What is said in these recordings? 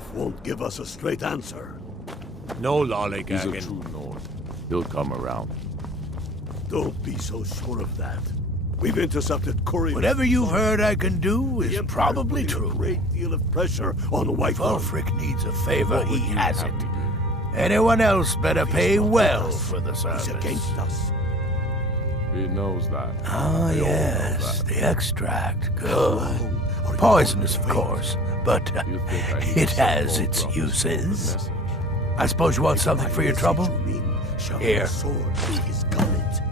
Ulf won't give us a straight answer. No He's a lollygagging. true Nord. He'll come around. Don't be so sure of that. We've intercepted couriers. Whatever you've heard I can do The is Empire's probably putting true. A great deal of pressure on the White If One. Ulfric needs a favor, What he would you has have it. to do? Anyone else better He's pay not well Ulf. for the He's service. against us. He knows that. Ah, They all know yes, that. the extract. How Good. long are you Poisonous, going of to wait? course, but You think I need it to send has more its brothers uses. with the message? I suppose you want something for your By trouble? message, you mean shoving Here. a sword through his gullet.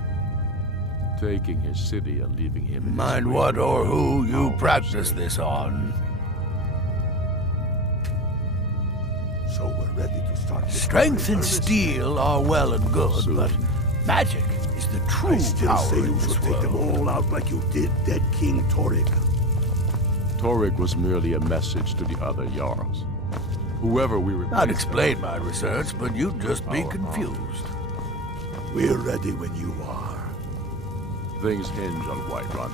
Taking his city and leaving him in Mind his what grave. or who you How practice much this on. So we're ready to start. this Strength very and earnest. steel are well and good, Soon. but magic is the I true still power say in you this should take them world. all out like you did dead King Torrig. Torrig was merely a message to the other Jarls. Whoever we replaced... I'd explain my research, but you'd just be Our confused. We're ready when you are. Things hinge on Whiterun.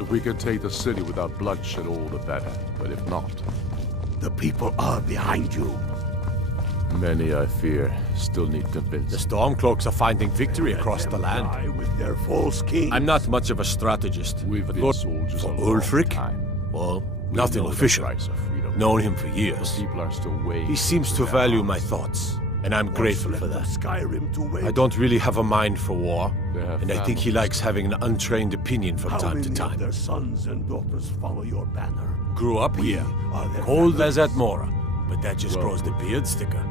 If we can take the city without bloodshed, all the better. But if not, The people are behind you. many, I fear, still need The convincing. Stormcloaks are finding victory across the land. Die with their false king. I'm not much of a strategist. We've but been what soldiers for a long Ulfric? time. Well, We nothing know the official. price of freedom. Known him for But years. people are still waiting. He seems for to their value my arms. thoughts, and I'm What's grateful left for of that. Skyrim to wait. I don't really have a mind for war, They have and I think he families. likes having an untrained opinion from How time to many of time. their sons and daughters follow your banner? Grew up We here, are their cold families. as at Mora, but that just Well, grows the beard sticker.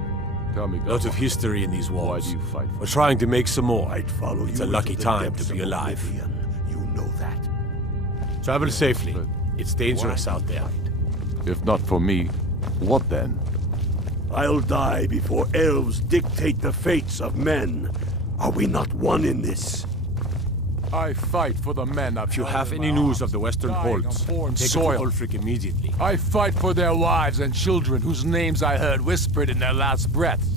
Tell me, Lot of Godfather, history in these why walls. do you fight for We're trying to make some more. I'd follow It's you a lucky into the time depths to be of alive. oblivion. You know that. Travel safely. But It's dangerous why out there. If not for me, what then? I'll die before elves dictate the fates of men. Are we not one in this? I fight for the men I've If you have any news of the Western Holds, take it to soil. Ulfric immediately. I fight for their wives and children whose names I heard whispered in their last breaths.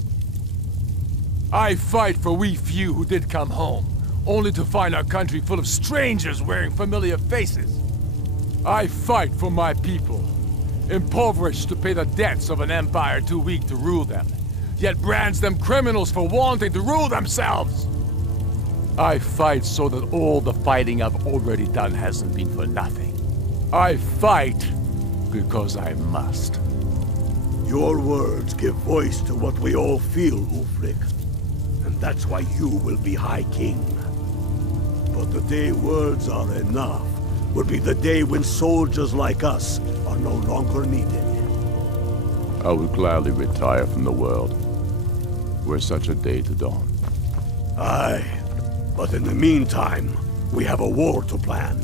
I fight for we few who did come home, only to find our country full of strangers wearing familiar faces. I fight for my people, impoverished to pay the debts of an empire too weak to rule them, yet brands them criminals for wanting to rule themselves. I fight so that all the fighting I've already done hasn't been for nothing. I fight because I must. Your words give voice to what we all feel, Ulfric. And that's why you will be High King. But the day words are enough will be the day when soldiers like us are no longer needed. I would gladly retire from the world, were such a day to dawn. Aye, but in the meantime, we have a war to plan.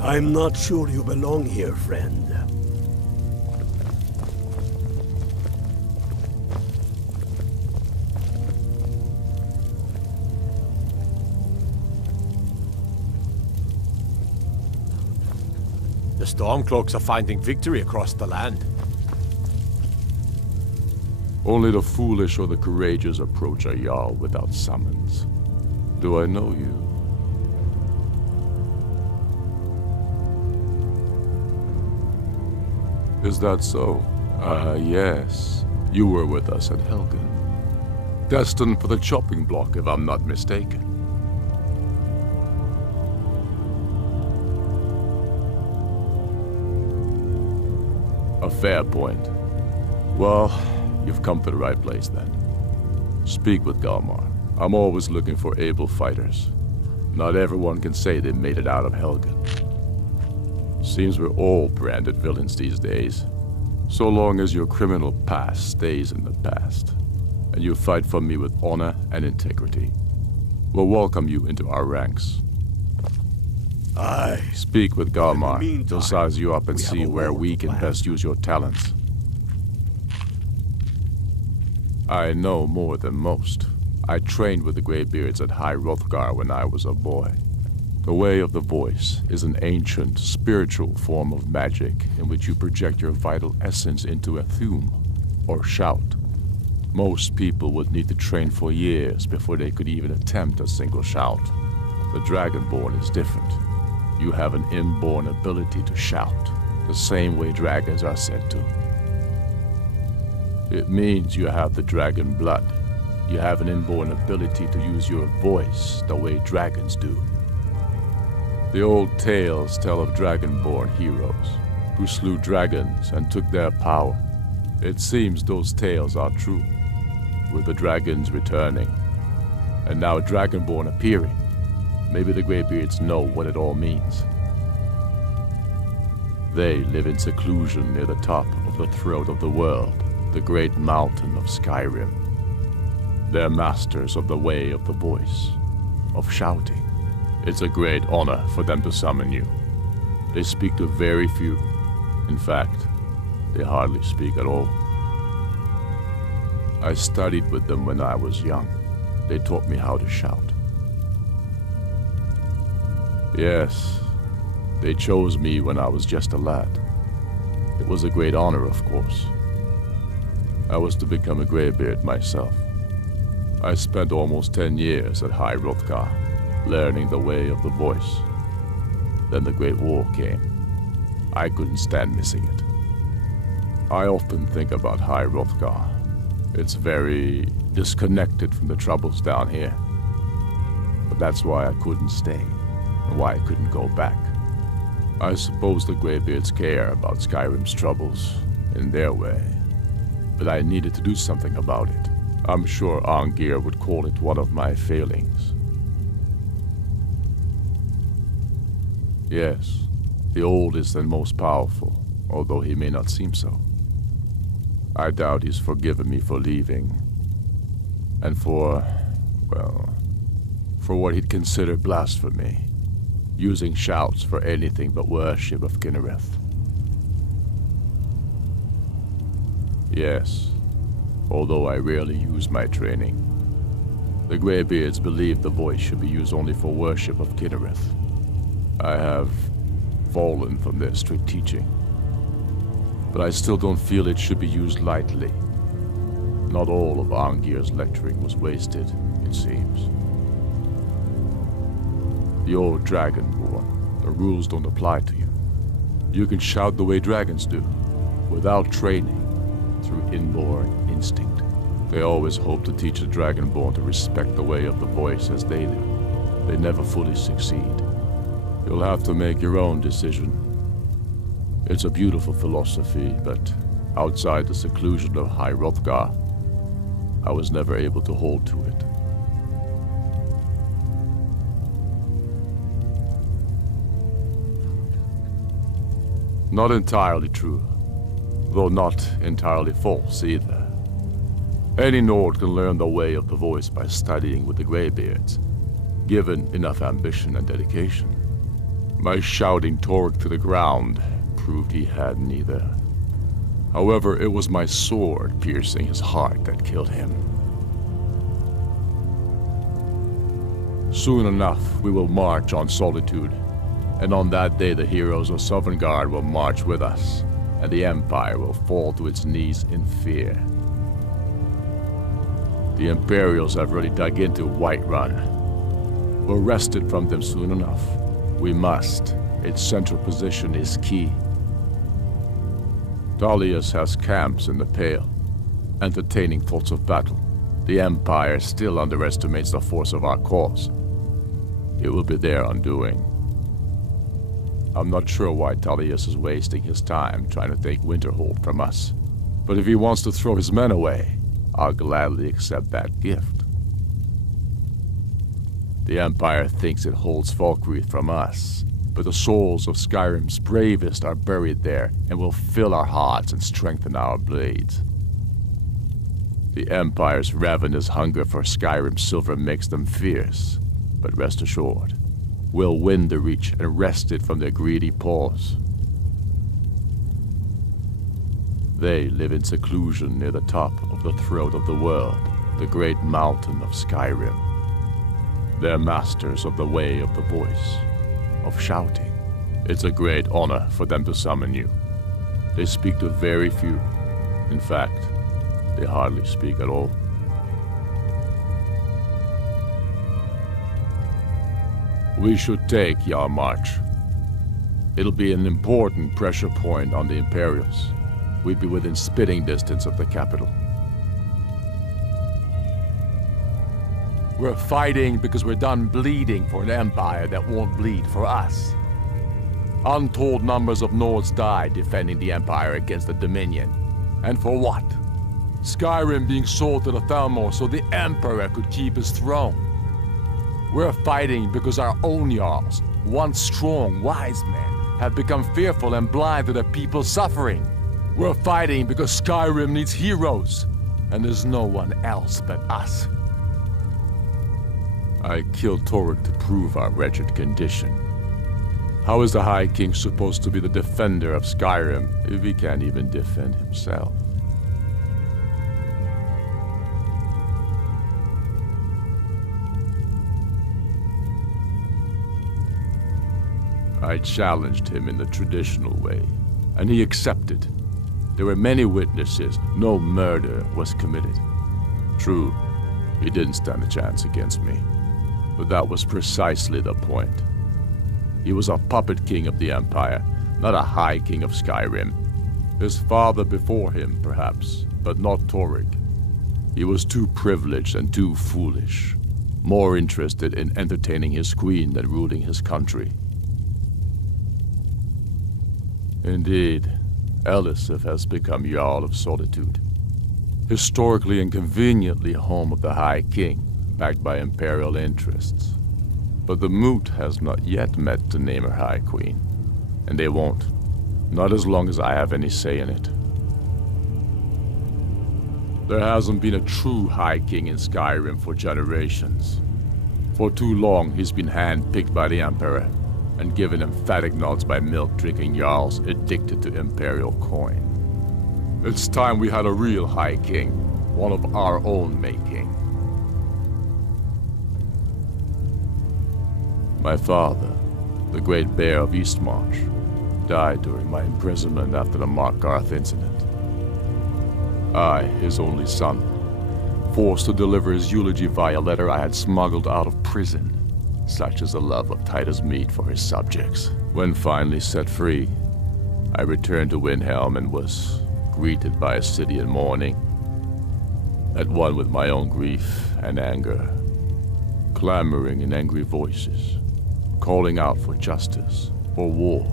I'm not sure you belong here, friend. The Stormcloaks are finding victory across the land. Only the foolish or the courageous approach a Jarl without summons. Do I know you? Is that so? Ah, yes. You were with us at Helgen. Destined for the chopping block, if I'm not mistaken. A fair point. Well, you've come to the right place then. Speak with Galmar. I'm always looking for able fighters. Not everyone can say they made it out of Helgen. Seems we're all branded villains these days. So long as your criminal past stays in the past, and you fight for me with honor and integrity, we'll welcome you into our ranks. Aye. Speak with Galmar. meantime, He'll size you up and we have see a where war we to can plan. best use your talents. I know more than most. I trained with the Greybeards at High Hrothgar when I was a boy. The Way of the Voice is an ancient, spiritual form of magic in which you project your vital essence into a thume, or shout. Most people would need to train for years before they could even attempt a single shout. The Dragonborn is different. You have an inborn ability to shout, the same way dragons are said to. It means you have the dragon blood. You have an inborn ability to use your voice the way dragons do. The old tales tell of dragonborn heroes who slew dragons and took their power. It seems those tales are true, with the dragons returning, and now dragonborn appearing. Maybe the Greybeards know what it all means. They live in seclusion near the top of the throat of the world, the great mountain of Skyrim. They're masters of the way of the voice, of shouting. It's a great honor for them to summon you. They speak to very few. In fact, they hardly speak at all. I studied with them when I was young. They taught me how to shout. Yes, they chose me when I was just a lad. It was a great honor, of course. I was to become a Greybeard myself. I spent almost 10 years at High Hrothgar, learning the way of the voice. Then the Great War came. I couldn't stand missing it. I often think about High Hrothgar. It's very disconnected from the troubles down here. But that's why I couldn't stay, and why I couldn't go back. I suppose the Greybeards care about Skyrim's troubles, in their way. But I needed to do something about it. I'm sure Arngir would call it one of my failings. Yes, the oldest and most powerful, although he may not seem so. I doubt he's forgiven me for leaving. And for what he'd consider blasphemy. Using shouts for anything but worship of Kinnereth. Yes, although I rarely use my training. The Greybeards believe the voice should be used only for worship of Kinnereth. I have fallen from their strict teaching. But I still don't feel it should be used lightly. Not all of Arngir's lecturing was wasted, it seems. You're Dragonborn. The rules don't apply to you. You can shout the way dragons do, without training, through inborn instinct. They always hope to teach the Dragonborn to respect the way of the voice as they do. They never fully succeed. You'll have to make your own decision. It's a beautiful philosophy, but outside the seclusion of High Hrothgar, I was never able to hold to it. Not entirely true, though not entirely false either. Any Nord can learn the way of the voice by studying with the Greybeards, given enough ambition and dedication. My shouting Torg to the ground proved he had neither. However, it was my sword piercing his heart that killed him. Soon enough, we will march on Solitude, and on that day the heroes of Sovngarde will march with us, and the Empire will fall to its knees in fear. The Imperials have already dug into Whiterun. We're wrested from them soon enough. We must. Its central position is key. Dalius has camps in the Pale, entertaining thoughts of battle. The Empire still underestimates the force of our cause. It will be their undoing. I'm not sure why Dalius is wasting his time trying to take Winterhold from us. But if he wants to throw his men away, I'll gladly accept that gift. The Empire thinks it holds Falkreath from us, but the souls of Skyrim's bravest are buried there and will fill our hearts and strengthen our blades. The Empire's ravenous hunger for Skyrim's silver makes them fierce, but rest assured, we'll win the Reach and wrest it from their greedy paws. They live in seclusion near the top of the throat of the world, the great mountain of Skyrim. They're masters of the way of the voice, of shouting. It's a great honor for them to summon you. They speak to very few. In fact, they hardly speak at all. We should take Jarl March. It'll be an important pressure point on the Imperials. We'd be within spitting distance of the capital. We're fighting because we're done bleeding for an empire that won't bleed for us. Untold numbers of Nords died defending the Empire against the Dominion. And for what? Skyrim being sold to the Thalmor so the Emperor could keep his throne. We're fighting because our own Jarls, once strong, wise men, have become fearful and blind to the people's suffering. We're fighting because Skyrim needs heroes, and there's no one else but us. I killed Torrik to prove our wretched condition. How is the High King supposed to be the defender of Skyrim if he can't even defend himself? I challenged him in the traditional way, and he accepted. There were many witnesses. No murder was committed. True, he didn't stand a chance against me. But that was precisely the point. He was a puppet king of the Empire, not a high king of Skyrim. His father before him, perhaps, but not Torrik. He was too privileged and too foolish, more interested in entertaining his queen than ruling his country. Indeed, Elisif has become Jarl of Solitude, historically and conveniently home of the High King, backed by Imperial interests. But the Moot has not yet met to name her High Queen, and they won't, not as long as I have any say in it. There hasn't been a true High King in Skyrim for generations. For too long, he's been hand-picked by the Emperor, and given emphatic nods by milk-drinking Jarls addicted to Imperial coin. It's time we had a real High King, one of our own making. My father, the Great Bear of Eastmarch, died during my imprisonment after the Markarth incident. I, his only son, forced to deliver his eulogy via letter I had smuggled out of prison. Such is the love of Titus meat for his subjects. When finally set free, I returned to Windhelm and was greeted by a city in mourning, at one with my own grief and anger, clamoring in angry voices, calling out for justice, for war.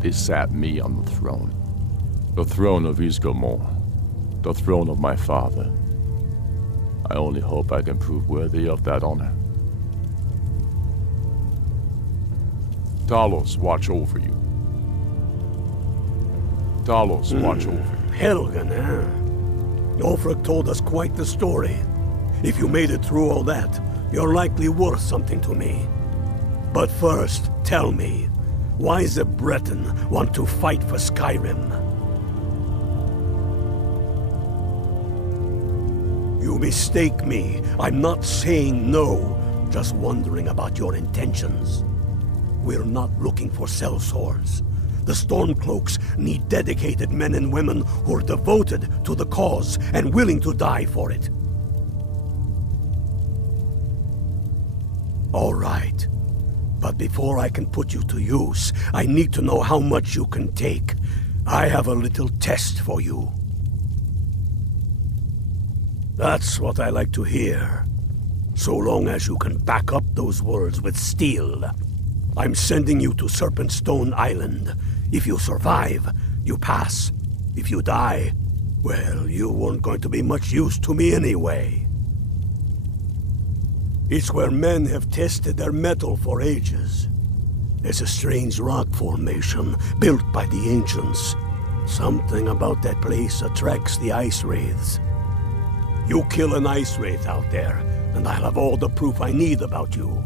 They sat me on the throne of Ysgramor, the throne of my father. I only hope I can prove worthy of that honor. Talos, watch over you. Talos, watch over you. Helgen, eh? Ulfric told us quite the story. If you made it through all that, you're likely worth something to me. But first, tell me, why does a Breton want to fight for Skyrim? You mistake me. I'm not saying no, just wondering about your intentions. We're not looking for sellswords. The Stormcloaks need dedicated men and women who are devoted to the cause and willing to die for it. All right. But before I can put you to use, I need to know how much you can take. I have a little test for you. That's what I like to hear. So long as you can back up those words with steel. I'm sending you to Serpentstone Island. If you survive, you pass. If you die, well, you weren't going to be much use to me anyway. It's where men have tested their metal for ages. There's a strange rock formation built by the ancients. Something about that place attracts the ice wraiths. You kill an ice wraith out there, and I'll have all the proof I need about you.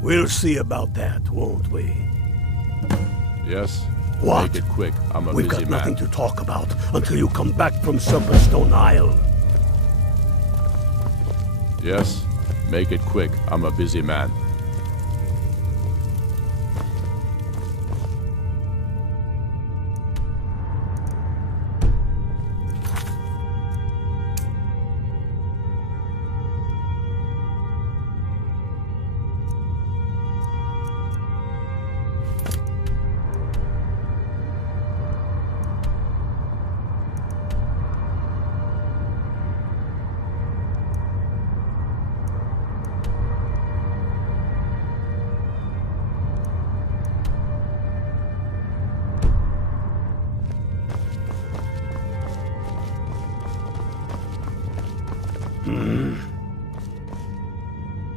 We'll see about that, won't we? Yes? What? Make it quick. I'm a We've busy got man. nothing to talk about until you come back from Serpentstone Isle. Yes? Make it quick. I'm a busy man.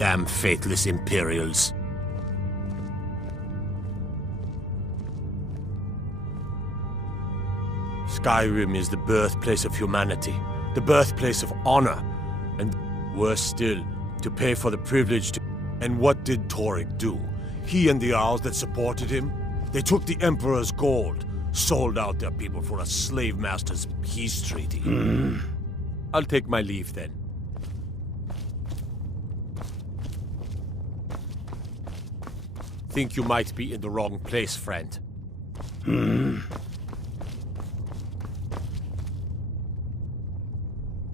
Damn faithless Imperials. Skyrim is the birthplace of humanity, the birthplace of honor, and worse still, to pay for the privilege to... And what did Torrik do? He and the Owls that supported him? They took the Emperor's gold, sold out their people for a slave master's peace treaty. I'll take my leave then. Think you might be in the wrong place, friend.